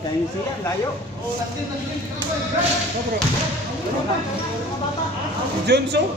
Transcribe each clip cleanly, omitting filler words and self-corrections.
Kain siya, layo. Oh, bro. Johnson?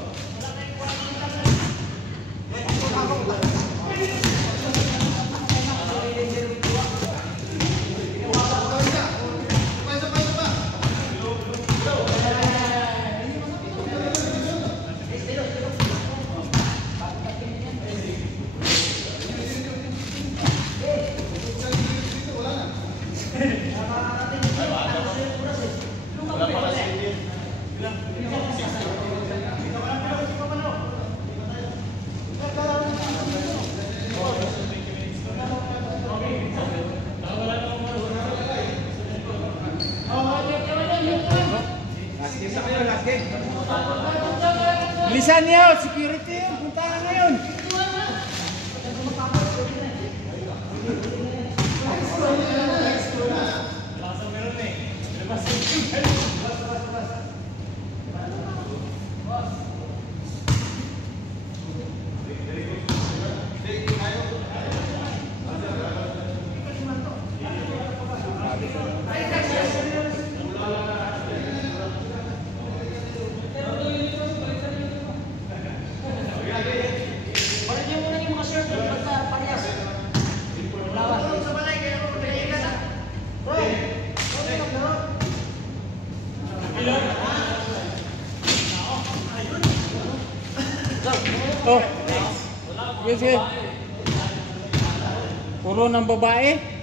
Bilisan niyo, security yun, puntahan ngayon. Oh, sige. Puro ng babae.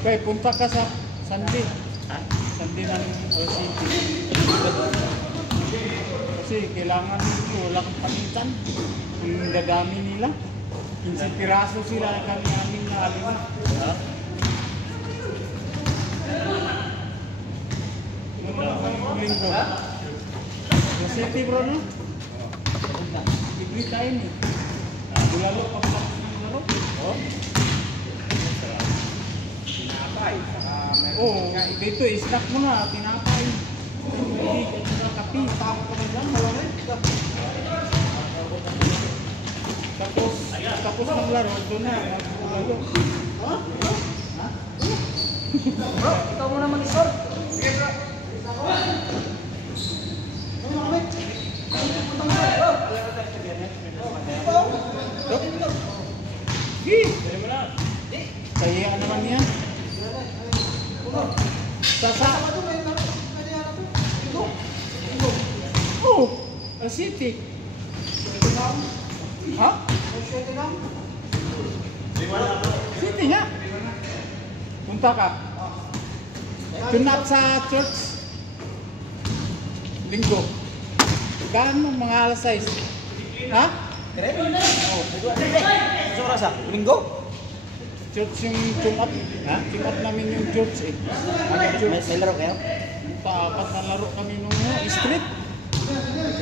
Okay, punta ka sa Sunday. Sunday ng LCT. Kasi kailangan nito, wala kang palitan. Yung dadami nila. 15 piraso sila kami aming naalima. Linggo. LCT bro, no? Degree tayo ni. Bulalo pa pala ng laro. Oh. Oh, dito snack mo na, tinapay. Hindi ka kapi, tao ka lang, malaki. Tapos maglaro, doon na, maglaro. Ha? Ha? Bro, ikaw mo naman isor. Sige bro. Ano mo kami? Putang mo, bro. Sige. Kaya naman yan. Sasa. Oh, City. Ha? City nga. Punta ka. Tunat sa church. Linggo. Gano'ng mga alas 6? Ha? Oh, gusto ko rasa? Linggo? Church yung Jumat. Ha? Jumat namin yung church eh. May laro kayo? Apat na laro kami nung street.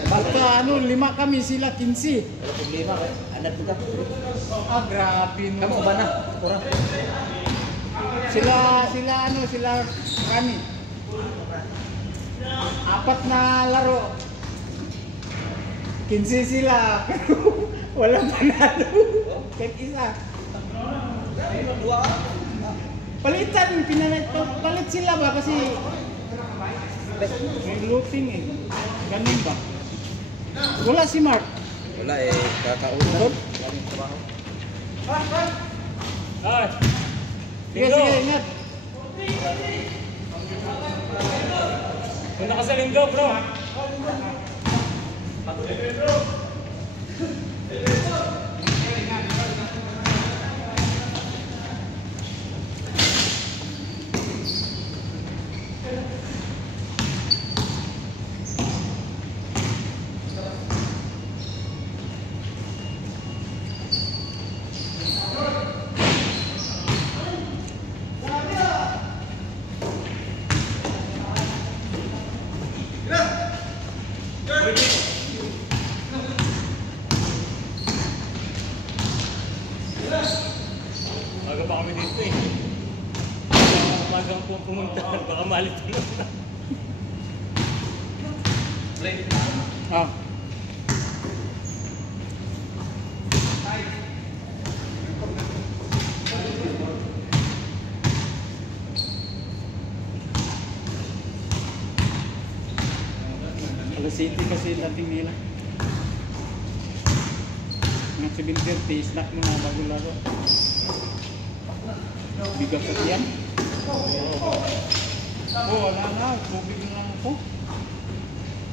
Basta 5 kami, sila 15. Wala problema kayo? Anak kita? Ah, grabe no. Kamu ba na? Kurang. Sila kami. 4 na laro. 15 sila. Walang panalo. Kahit isa. Palitan, palit sila ba kasi may looting eh. Ganun ba? Wala si Mark. Wala eh, kakausap. Ay. Sige, ingat. Punta ka sa linggo, bro. Baga pa kami dito eh. Magang po pumunta, baka malito na. Ah. Alas 7 kasi dating nila. Ng 7:30, snack mo na bago laro. Bigat sa tiyan. Wala na. Tubig na lang ako.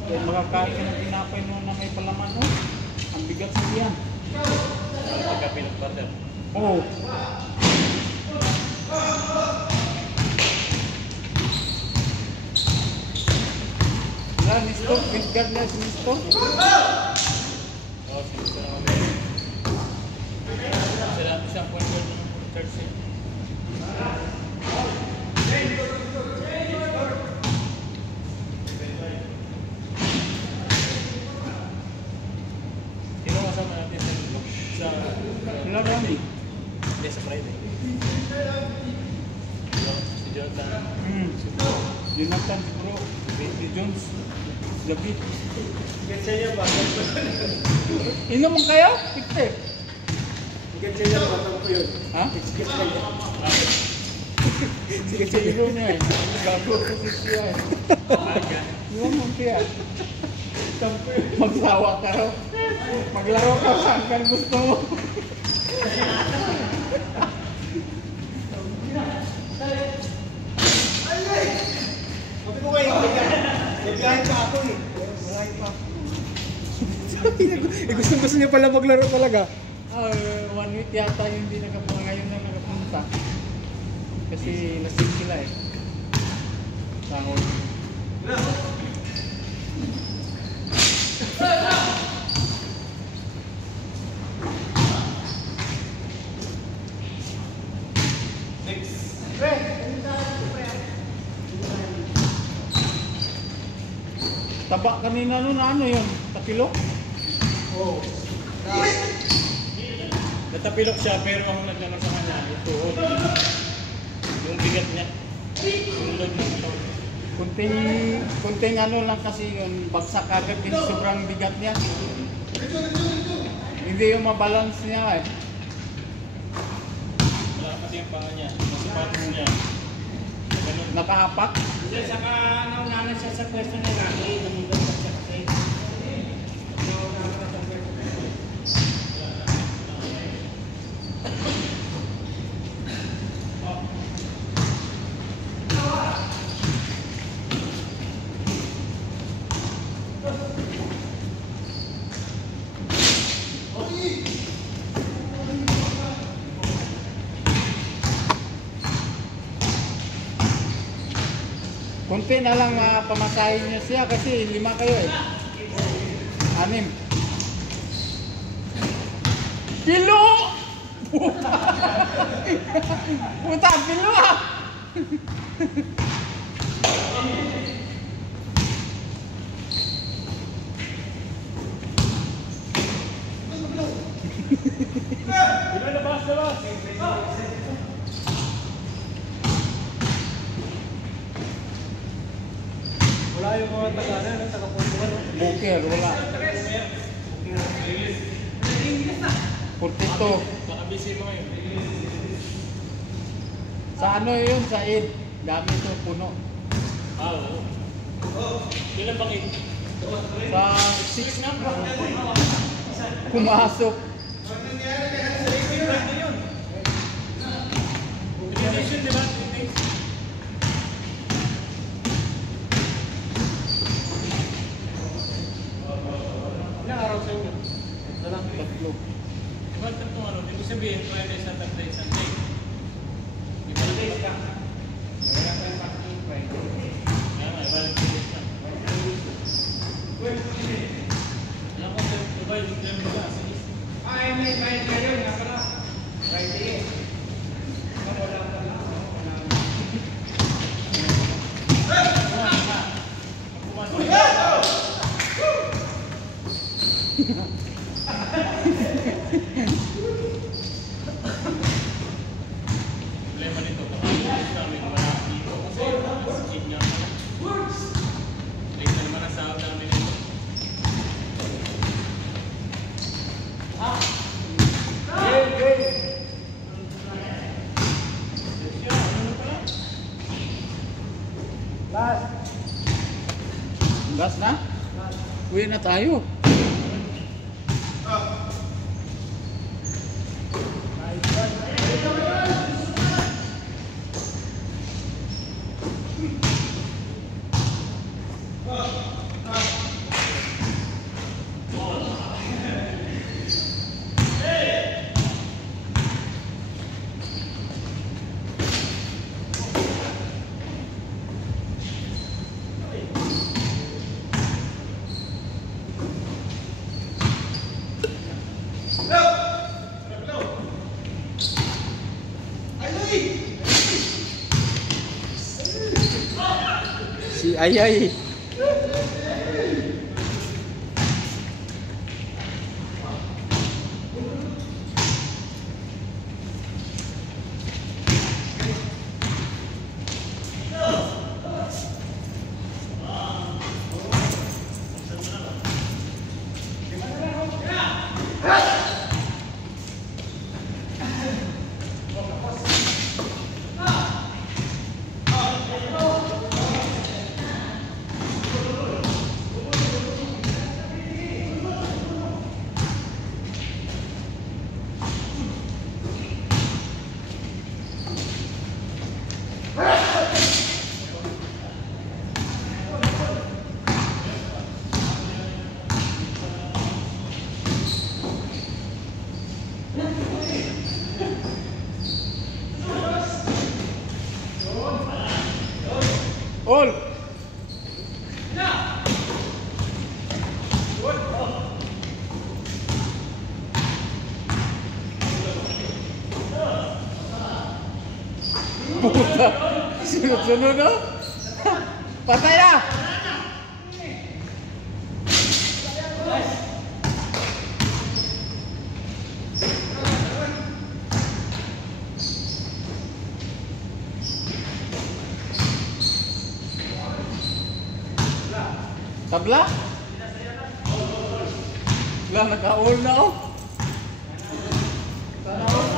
Kaya makakain ka ng tinapay mo na may palaman mo. Ang bigat sa tiyan. Pagka-peanut butter. Oo. Wala, Misto. Bigad na si Misto. Oo, sinusto na kami. Sarap siyang point guard ng church eh. Sino kasama natin sa loob? Sa... Wala rami. Hindi, sa Friday. Si Jonathan. Jonathan, si Bro. Si Jones. David. Gets niya ba? Inom mo kayo? Pite. Gets niya ba? Batang ko yun. Ha? Gets niya. Sige, hero niya eh. Gago ko si siya eh. Iwan mo siya. Magsawa ka raw. Maglaro ka saan ka gusto mo. Sabi ko kayo, nagbiyahin pa ako eh. Malayo pa. Gusto niya pala maglaro talaga. 1 week yata yung hindi nakapunta. Ngayon na nakapunta. Kasi lasing sila eh. Sahod. Taba kanina nun, ano yun? Tapilok? Oo. Natapilok siya pero ang nagano sa kanya, yung tuhod. Yung bigat niya. Yung load ng ito. Kunting ano lang kasi yun, bagsak agad din sobrang bigat niya. Hindi yung mabalance niya eh. Wala kasi yung panga niya. Yung sapatos niya. Ganun. Nakahapak. Hindi, saka nauna siya sa pwesto niya lagi. Namundot pa siya kasi. Kunti na lang pamasahin niya siya kasi 5 kayo eh. 6. Pilo! Puta, pilo ah! Labas! Wala yung mga taga-puntuan. Booker, wala. 42. Baka busy mo ngayon. Sa ano yun? Sa Eid. Dami to, puno. Oo. Kailan bang ito? Sa 6 na. Pumasok. Invitation, di ba? tatlo. Diba tatlong ano, ibig sabihin, Friday, Saturday, Sunday. Ibalik days ka. Wala tayong practice Friday. Kaya nga, ibalik days ka. Alam ko, diba, yung time nila, sige. Ay, may bayad kayo, nga pala. Friday eh. Wala ka lang. Problema nito, pakakas namin, wala dito. Kasi, skid nga pala. Late na naman ang sahod namin nito. Gas na? Uwi na tayo. Si Ayay. All. Puta. Sunod-sunod no? Patay na. Tabla? Wala, naka-all na oh. Sana all.